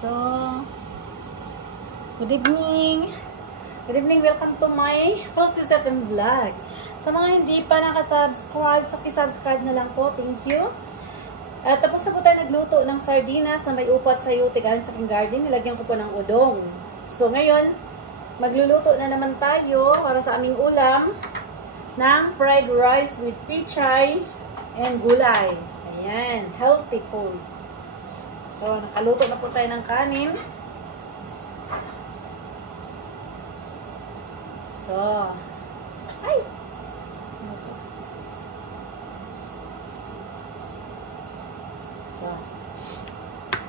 So, good evening. Good evening. Welcome to my Fossi Seven Vlog. Sa mga hindi pa nakasubscribe, subscribe na lang po. Thank you. At tapos na po tayo nagluto ng sardinas na may upat sa galing sa aking garden. Nilagyan ko po ng udong. So, ngayon, magluluto na naman tayo para sa aming ulam ng fried rice with pichay and gulay. Ayan, healthy foods. So, nakaluto na po tayo ng kanin. So, ay! So,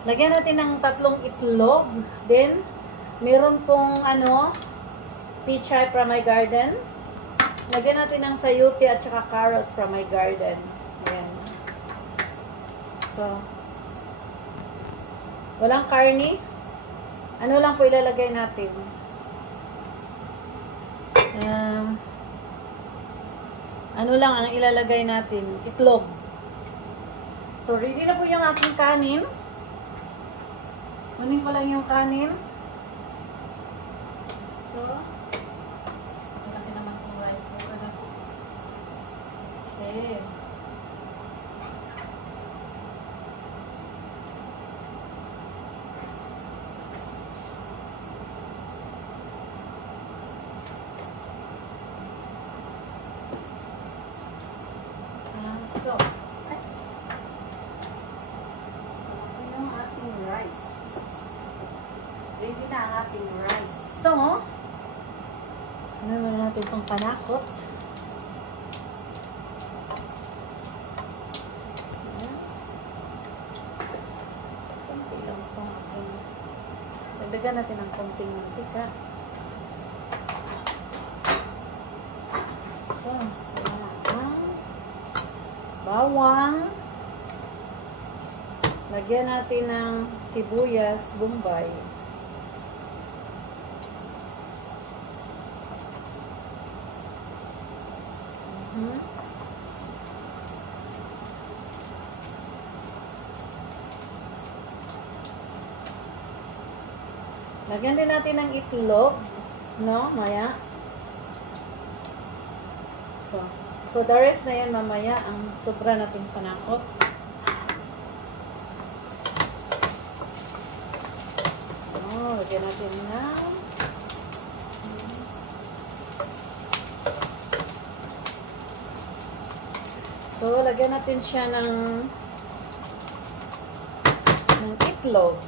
lagyan natin ng 3 itlog. Then, meron pong pichay from my garden. Lagyan natin ng sayote at saka carrots from my garden. Ayan. So, walang karni. Ano lang po ilalagay natin? Ano lang ang ilalagay natin? Itlog. So, ready na po yung ating kanin. Kunin ko lang yung kanin. So, malaki naman yung rice cooker na. Okay. So, ito yung ating rice. Ready na ang ating rice. So, ano natin itong panakot. Kunti lang itong ating. Dagdagan natin ng konting mantika. So, bawang. Lagyan natin ng sibuyas, bombay. Lagyan din natin ng itlog, no, maya. So the rest na yan mamaya ang sobra nating panakot. So, lagyan natin na. So, lagyan natin siya ng itlog.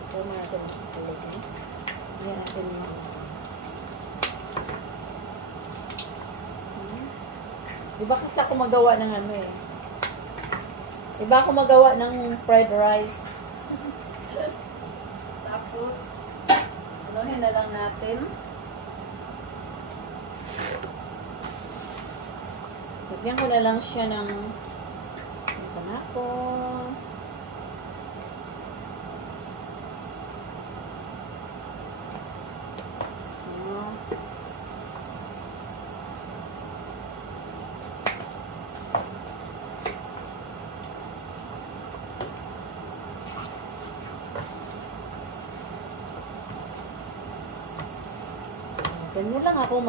Ito na natin ang itlog. Lagyan natin yung diba kasi ako magawa ng Diba ako magawa ng fried rice. Tapos, anuhin na lang natin. Lagyan ko na lang siya ng panakot. Ganyan lang ako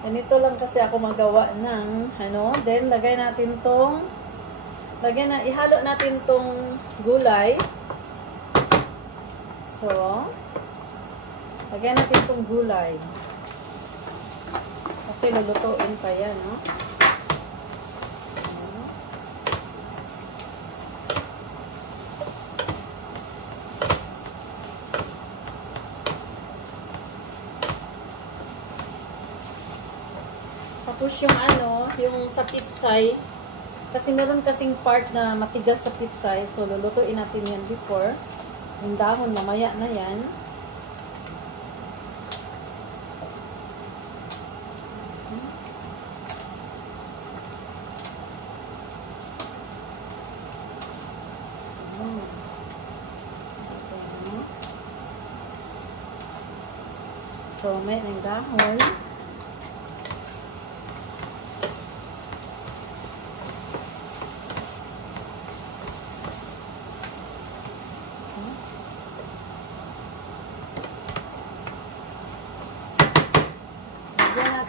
ganito lang kasi ako magawa ng then lagay natin ihalo natin tong gulay. So, lagyan natin tong gulay. Kasi lulutuin pa yan, no? Tapos yung sa pitsay, kasi meron kasing part na matigas sa pitsay, so lulutuin natin yan before. Yung dahon, mamaya na yan. So, may ng dahon.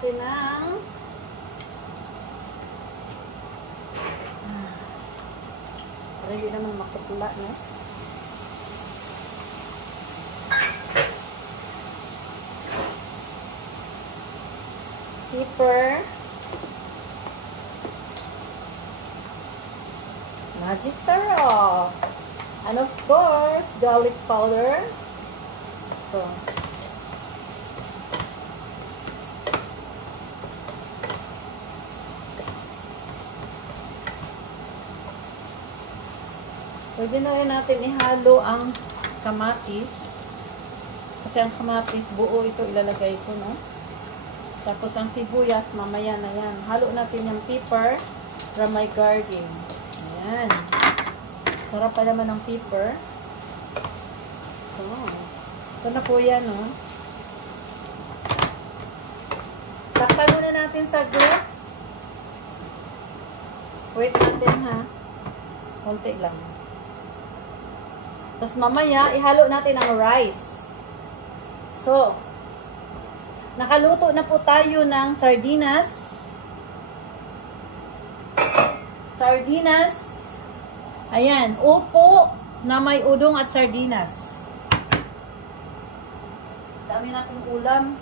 natin ng para hindi naman makapula, no? Pepper, magic syrup, and of course, garlic powder. So, pwede na rin natin ihalo ang kamatis. Kasi ang kamatis, buo ito ilalagay ko, no? Tapos ang sibuyas, mamaya na yan. Halo natin yung pepper from my garden. Ayan. Sarap pa naman ng pepper. So, ito na po yan, no? Takpan muna natin saglit. Wait natin, ha? Konti lang. Tapos mamaya, ihalo natin ang rice. So, nakaluto na po tayo ng sardinas. Sardinas. Ayan, upo na may udong at sardinas. Dami nating ulam.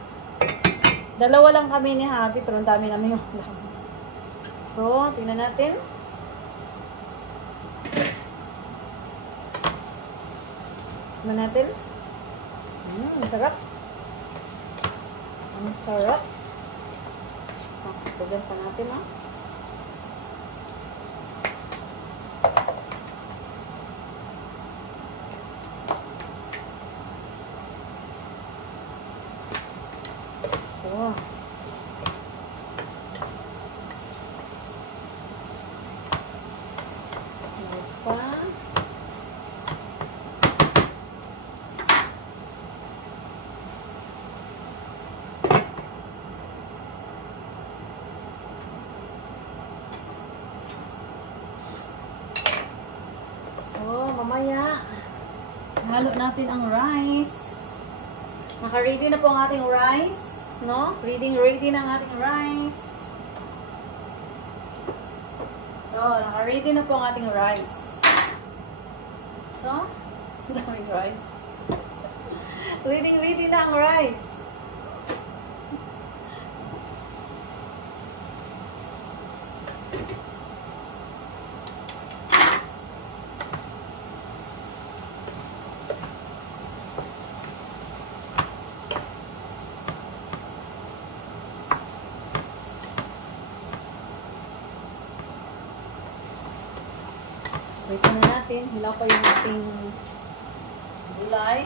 Dalawa lang kami ni Habi, pero ang dami namin yung ulam. So, tingnan natin. Tingnan natin. Sarap. Ang sarap. So, pagyan pa natin, ha. So, pa. Mamaya, halo natin ang rice. Naka-ready na po ang ating rice, no? Ready na ang ating rice. So, naka-ready na po ang ating rice. So, daming rice. Ready na ang rice. Wait na natin. Hilaw pa yung ating gulay.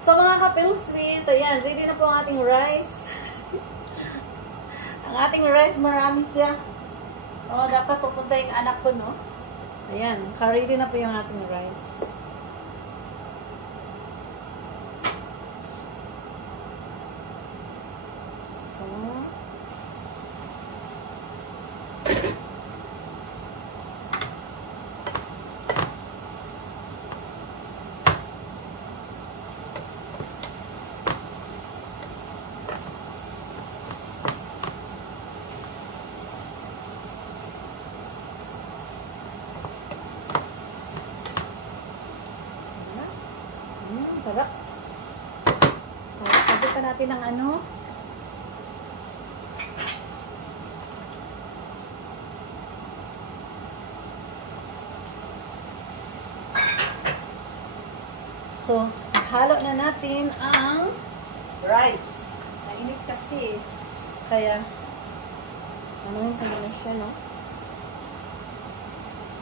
So mga ka-Philswiss, ayan, ready na po ang ating rice. Ang ating rice, marami siya. O, dapat pupunta yung anak ko, no? Ayan, ready na po yung ating rice. Sarap. So, sabitan natin ng ano. So, halo na natin ang rice. Mainit kasi. Kaya, ano yung kanina siya, no?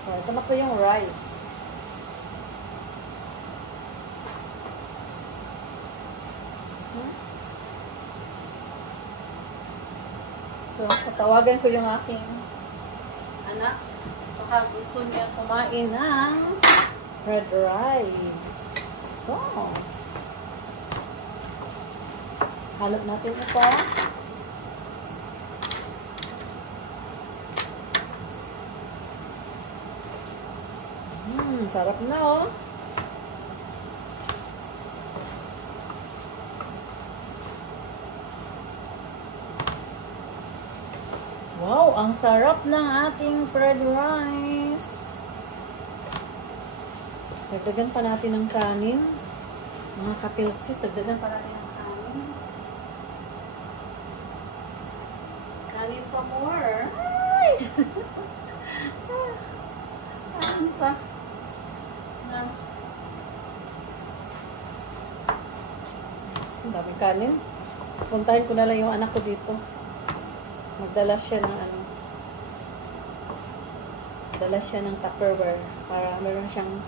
So, ito na po yung rice. So, tatawagan ko yung aking anak. Baka gusto niya kumain ng red rice. So, halo natin ito. Sarap na, oh. ang sarap ng ating fried rice. Dagdagan pa natin ng kanin. Mga kapilsis, dagdagan pa natin ng kanin. Kanin pa more. Ay! Kanin pa. Ang daming kanin. Puntahin ko na lang yung anak ko dito. Magdala siya ng ano. Dala siya ng Tupperware para meron siyang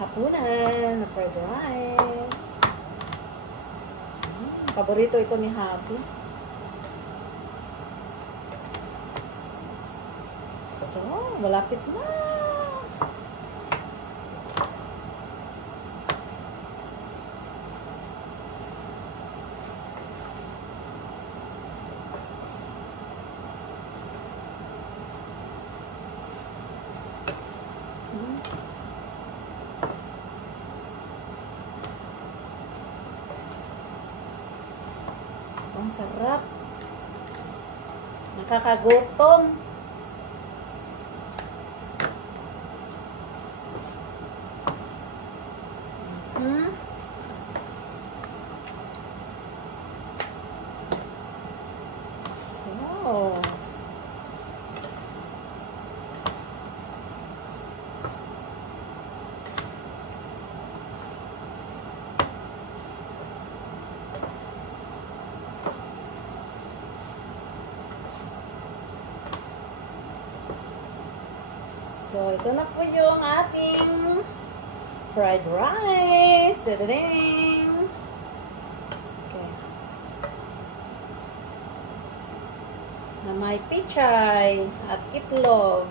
hapunan na fried rice. Paborito ito ni Happy. So, malapit na. Ang sarap. Nakakagutom. So, So, ito na po yung ating fried rice. Tadading! Okay. Na may pichay at itlog.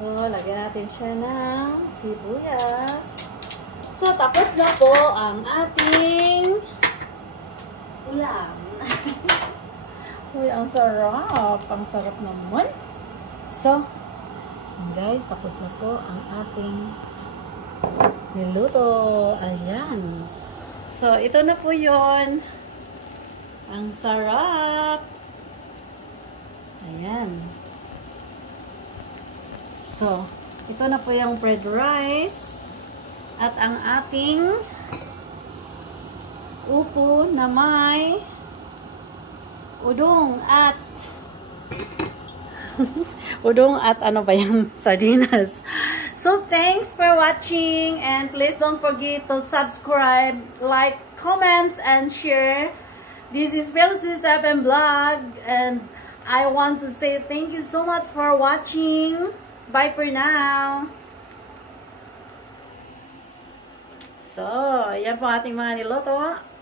So, lagyan natin siya ng sibuyas. So, tapos na po ang ating ulam. Uy, ang sarap. Ang sarap naman. So, guys, tapos na po ang ating niluto. Ayan. So, ito na po yon. Ang sarap. Ayan. So, ito na po yung fried rice. At ang ating upo na may udong at udong at ano ba yan? Sardinas. So, thanks for watching and please don't forget to subscribe, like, comments, and share. This is Felici's FM Vlog and I want to say thank you so much for watching. Bye for now. So, yan po ating mga niluto.